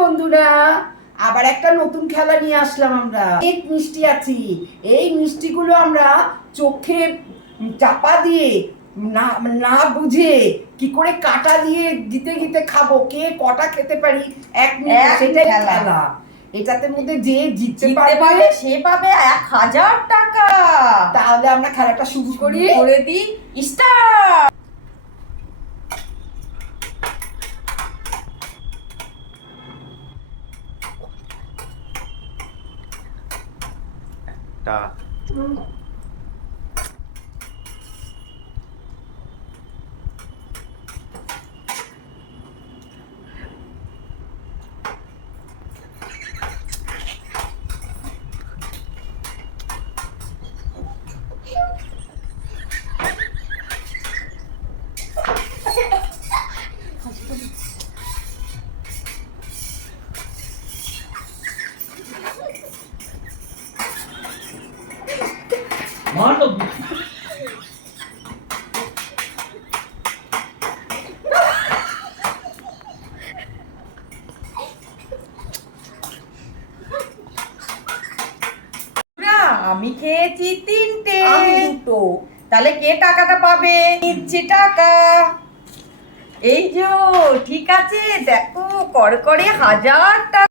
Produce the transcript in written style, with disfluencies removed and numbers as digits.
বন্ধুরা, আবার একটা নতুন খেলা নিয়ে আসলাম আমরা। অনেক মিষ্টি আছে, এই মিষ্টিগুলো আমরা চোখে চাপা দিয়ে না না বুঝে কি করে কাটা দিয়ে দিতে দিতে খাবো, কে কটা খেতে পারি এক মিনিট, সেটাই খেলা। এটাতে মধ্যে যে জিততে পারবে সে পাবে 1000 টাকা। তাহলে আমরা খেলাটা শুরু করি, করে দিই স্টার্ট। টা মারলো আমি খেয়েছি 3টে, আমি 2টো। তাহলে কে টাকাটা পাবে? নিচ্ছি টাকা। এই যে ঠিক আছে, দেখো, করে 1000 টাকা।